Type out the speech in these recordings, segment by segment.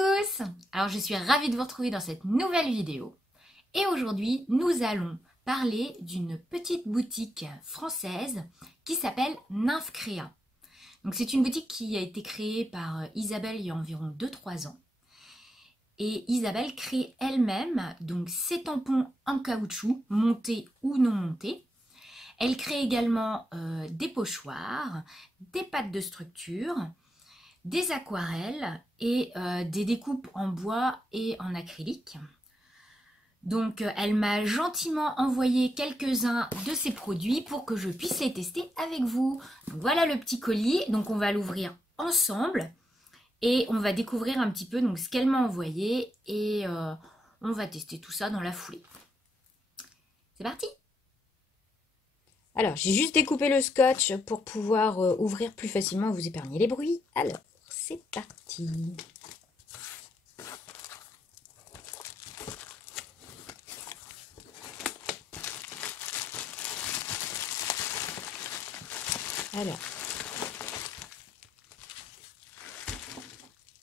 tous! Alors je suis ravie de vous retrouver dans cette nouvelle vidéo. Et aujourd'hui, nous allons parler d'une petite boutique française qui s'appelle Nymphe Créa. Donc c'est une boutique qui a été créée par Isabelle il y a environ 2-3 ans. Et Isabelle crée elle-même donc ses tampons en caoutchouc, montés ou non montés. Elle crée également des pochoirs, des pattes de structure, des aquarelles et des découpes en bois et en acrylique. Donc elle m'a gentiment envoyé quelques-uns de ses produits pour que je puisse les tester avec vous. Donc, voilà le petit colis, donc on va l'ouvrir ensemble et on va découvrir un petit peu donc, ce qu'elle m'a envoyé et on va tester tout ça dans la foulée. C'est parti! Alors, j'ai juste découpé le scotch pour pouvoir ouvrir plus facilement et vous épargner les bruits. Alors, c'est parti. Alors,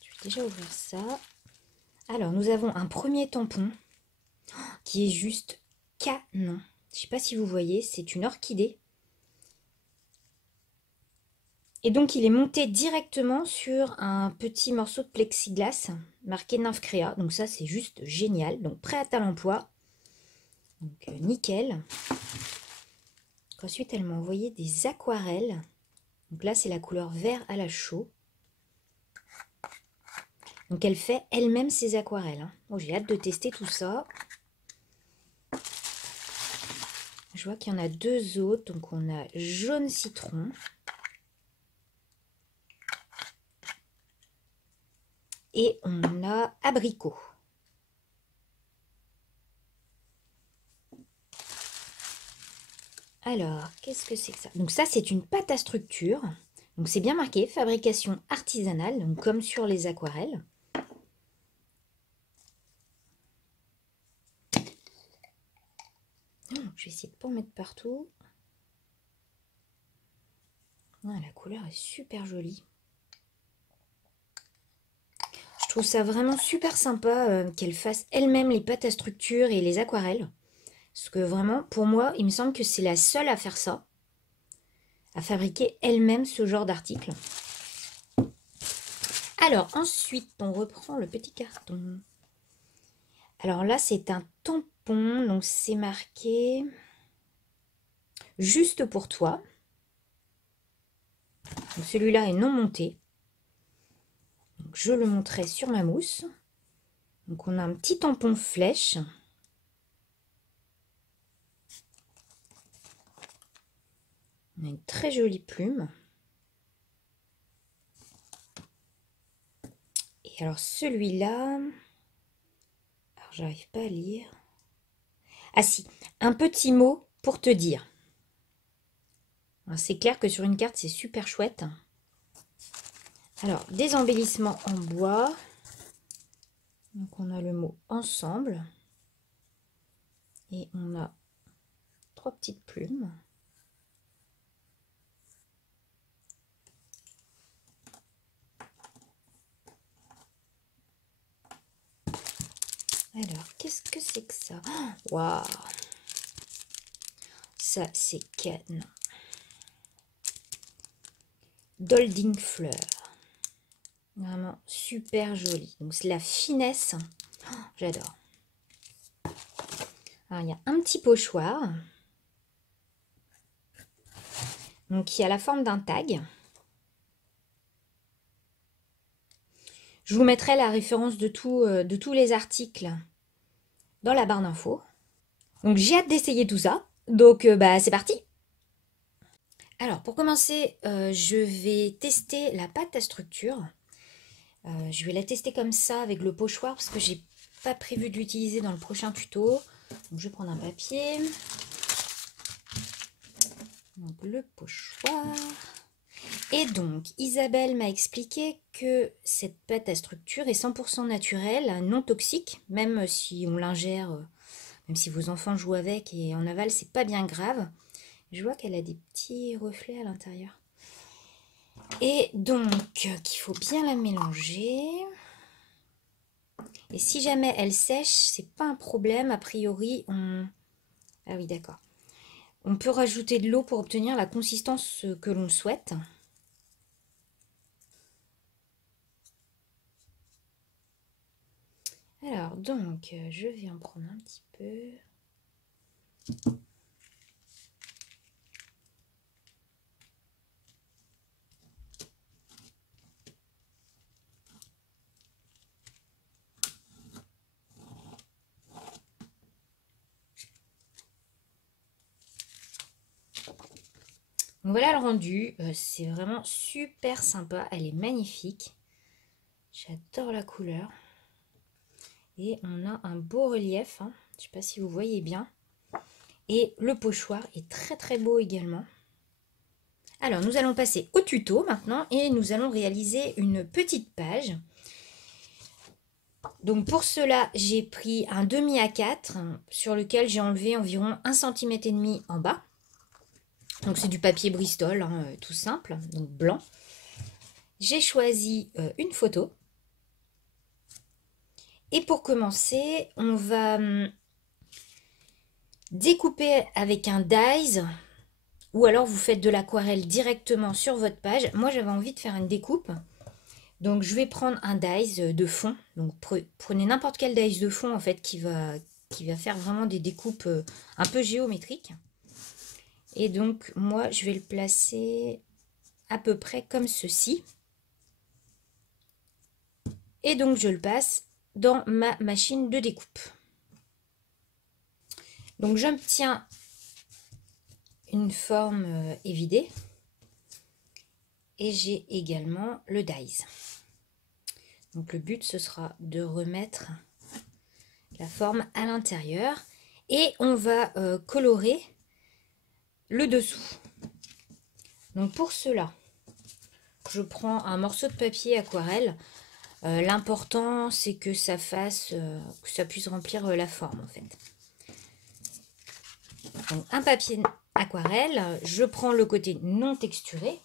je vais déjà ouvrir ça. Alors, nous avons un premier tampon qui est juste canon. Je ne sais pas si vous voyez, c'est une orchidée. Et donc, il est monté directement sur un petit morceau de plexiglas marqué Nymphe Créa. Donc ça, c'est juste génial. Donc, prêt à l'emploi. Donc, nickel. Ensuite, elle m'a envoyé des aquarelles. Donc là, c'est la couleur vert à la chaux. Donc, elle fait elle-même ses aquarelles. Oh, j'ai hâte de tester tout ça. Je vois qu'il y en a deux autres. Donc, on a jaune citron. Et on a abricot. Alors, qu'est-ce que c'est que ça? Donc ça, c'est une pâte à structure. Donc c'est bien marqué, fabrication artisanale, donc comme sur les aquarelles. Je vais essayer de ne pas en mettre partout. Ah, la couleur est super jolie. Je trouve ça vraiment super sympa qu'elle fasse elle-même les pâtes à structure et les aquarelles. Parce que vraiment, pour moi, il me semble que c'est la seule à faire ça. À fabriquer elle-même ce genre d'article. Alors ensuite, on reprend le petit carton. Alors là, c'est un tampon, donc c'est marqué « Juste pour toi ». Celui-là est non monté. Donc, je le montrerai sur ma mousse. Donc on a un petit tampon flèche. On a une très jolie plume. Et alors celui-là, alors j'arrive pas à lire. Ah si, un petit mot pour te dire. C'est clair que sur une carte, c'est super chouette. Alors, des embellissements en bois. Donc on a le mot ensemble. Et on a 3 petites plumes. Alors, qu'est-ce que c'est que ça? Waouh! Ça, c'est canon. Dolding fleur. Vraiment super joli. Donc, c'est la finesse. J'adore. Alors, il y a un petit pochoir. Donc, qui a la forme d'un tag. Je vous mettrai la référence de tous les articles dans la barre d'infos. Donc, j'ai hâte d'essayer tout ça. Donc, c'est parti! Alors, pour commencer, je vais tester la pâte à structure. Je vais la tester comme ça avec le pochoir parce que j'ai pas prévu de l'utiliser dans le prochain tuto. Donc, je vais prendre un papier. Donc, le pochoir. Et donc, Isabelle m'a expliqué que cette pâte à structure est 100% naturelle, non toxique, même si on l'ingère, même si vos enfants jouent avec et en aval, c'est pas bien grave. Je vois qu'elle a des petits reflets à l'intérieur. Et donc, qu'il faut bien la mélanger. Et si jamais elle sèche, c'est pas un problème. A priori, ah oui, d'accord. On peut rajouter de l'eau pour obtenir la consistance que l'on souhaite. Alors, donc, je vais en prendre un petit peu. Donc voilà le rendu, c'est vraiment super sympa, elle est magnifique. J'adore la couleur. Et on a un beau relief, hein. Je ne sais pas si vous voyez bien. Et le pochoir est très très beau également. Alors nous allons passer au tuto maintenant et nous allons réaliser une petite page. Donc pour cela, j'ai pris un demi A4 sur lequel j'ai enlevé environ 1,5 cm en bas. Donc c'est du papier Bristol, hein, tout simple, donc blanc. J'ai choisi une photo. Et pour commencer, on va découper avec un dies, ou alors vous faites de l'aquarelle directement sur votre page. Moi j'avais envie de faire une découpe. Donc je vais prendre un dies de fond. Donc prenez n'importe quel dies de fond en fait qui va faire vraiment des découpes un peu géométriques. Et donc moi je vais le placer à peu près comme ceci. Et donc je le passe dans ma machine de découpe. Donc j'obtiens une forme évidée. Et j'ai également le dies. Donc le but ce sera de remettre la forme à l'intérieur. Et on va colorer le dessous. Donc pour cela, je prends un morceau de papier aquarelle. L'important c'est que ça fasse, que ça puisse remplir la forme en fait. Donc un papier aquarelle, je prends le côté non texturé.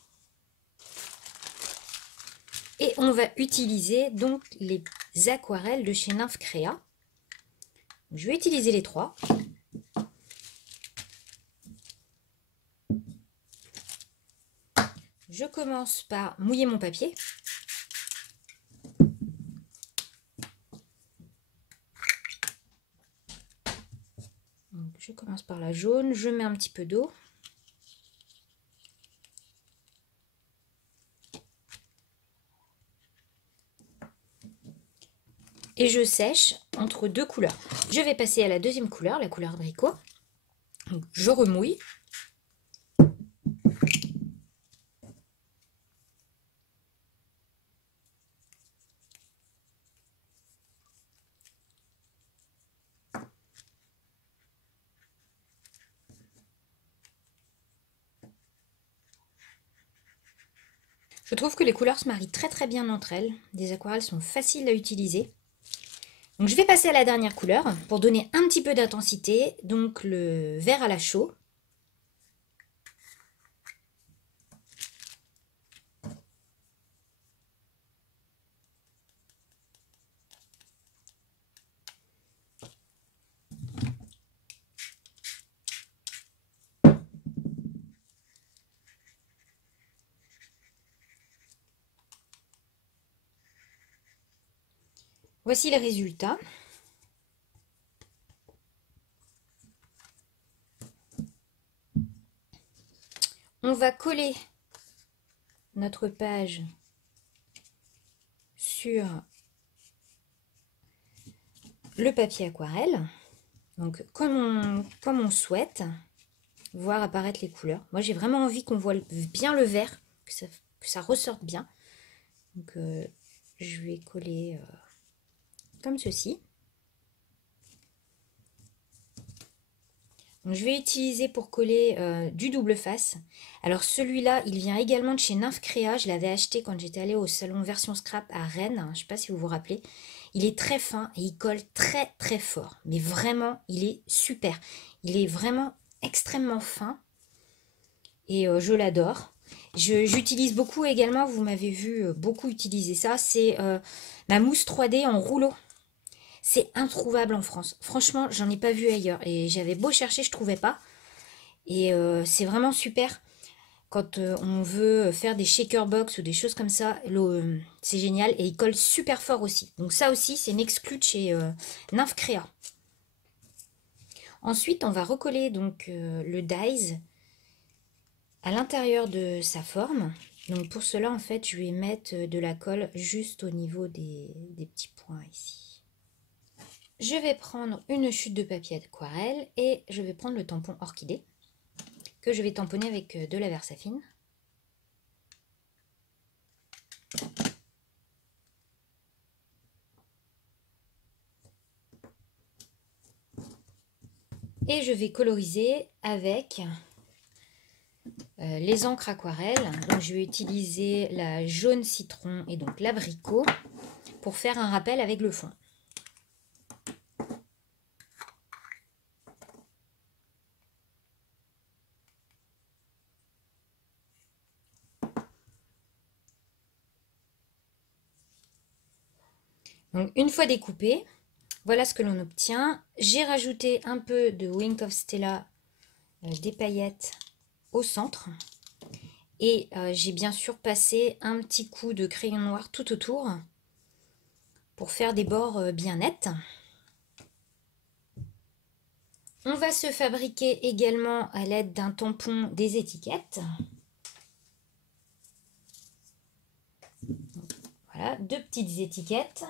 Et on va utiliser donc les aquarelles de chez Nymph Créa. Je vais utiliser les 3. Je commence par mouiller mon papier. Donc, je commence par la jaune, je mets un petit peu d'eau. Et je sèche entre deux couleurs. Je vais passer à la deuxième couleur, la couleur abricot. Donc, je remouille. Je trouve que les couleurs se marient très très bien entre elles. Les aquarelles sont faciles à utiliser. Donc je vais passer à la dernière couleur pour donner un petit peu d'intensité. Donc le vert à la chaux. Voici les résultats. On va coller notre page sur le papier aquarelle. Donc comme on souhaite, voir apparaître les couleurs. Moi j'ai vraiment envie qu'on voit bien le vert, que ça ressorte bien. Donc je vais coller comme ceci. Donc, je vais utiliser pour coller du double face. Alors celui-là, il vient également de chez Nymph Créa. Je l'avais acheté quand j'étais allée au salon Version Scrap à Rennes. Je ne sais pas si vous vous rappelez. Il est très fin et il colle très très fort. Mais vraiment, il est super. Il est vraiment extrêmement fin. Et je l'adore. J'utilise beaucoup également, vous m'avez vu beaucoup utiliser ça. C'est ma mousse 3D en rouleau. C'est introuvable en France. Franchement, j'en ai pas vu ailleurs. Et j'avais beau chercher, je trouvais pas. Et c'est vraiment super. Quand on veut faire des shaker box ou des choses comme ça, c'est génial. Et il colle super fort aussi. Donc ça aussi, c'est une exclue de chez Nymph Créa. Ensuite, on va recoller donc le dies à l'intérieur de sa forme. Donc pour cela, en fait, je vais mettre de la colle juste au niveau des petits points ici. Je vais prendre une chute de papier aquarelle et je vais prendre le tampon orchidée que je vais tamponner avec de la Versafine. Et je vais coloriser avec les encres aquarelles. Donc je vais utiliser la jaune citron et donc l'abricot pour faire un rappel avec le fond. Donc une fois découpé, voilà ce que l'on obtient. J'ai rajouté un peu de Wink of Stella, des paillettes au centre. Et j'ai bien sûr passé un petit coup de crayon noir tout autour pour faire des bords bien nets. On va se fabriquer également à l'aide d'un tampon des étiquettes. Voilà, 2 petites étiquettes.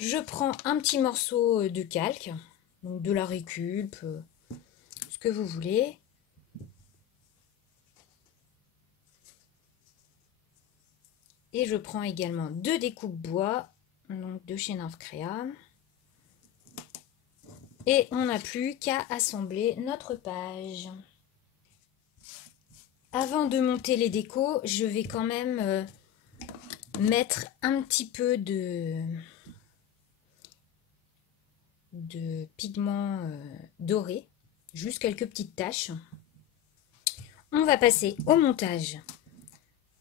Je prends un petit morceau de calque, donc de la récup, ce que vous voulez. Et je prends également 2 découpes bois, donc de chez Nymph Créa. Et on n'a plus qu'à assembler notre page. Avant de monter les décos, je vais quand même mettre un petit peu de pigment doré, juste quelques petites taches. On va passer au montage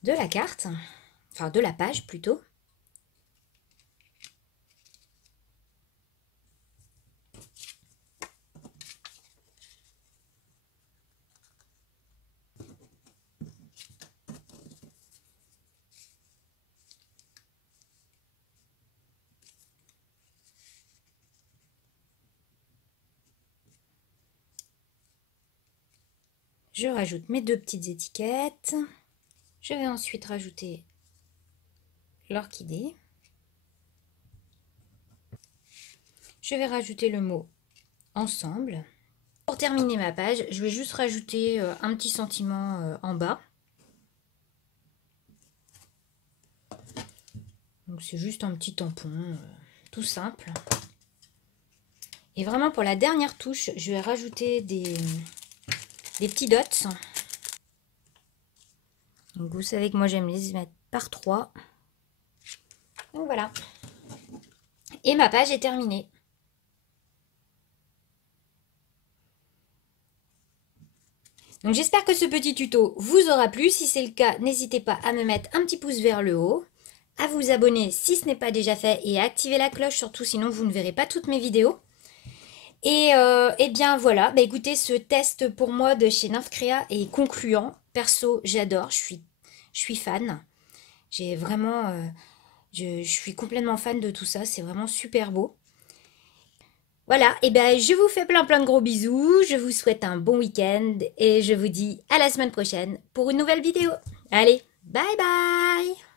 de la carte, enfin de la page plutôt. Je rajoute mes 2 petites étiquettes. Je vais ensuite rajouter l'orchidée. Je vais rajouter le mot ensemble. Pour terminer ma page, je vais juste rajouter un petit sentiment en bas. Donc c'est juste un petit tampon, tout simple. Et vraiment pour la dernière touche, je vais rajouter des petits dots. Donc vous savez que moi j'aime les mettre par 3. Donc voilà. Et ma page est terminée. Donc j'espère que ce petit tuto vous aura plu. Si c'est le cas, n'hésitez pas à me mettre un petit pouce vers le haut, à vous abonner si ce n'est pas déjà fait et à activer la cloche surtout, sinon vous ne verrez pas toutes mes vidéos. Et bien voilà, bah écoutez, ce test pour moi de chez Nymph Créa est concluant. Perso, j'adore, je suis fan. J'ai vraiment, je suis complètement fan de tout ça, c'est vraiment super beau. Voilà, et ben je vous fais plein de gros bisous, je vous souhaite un bon week-end et je vous dis à la semaine prochaine pour une nouvelle vidéo. Allez, bye bye!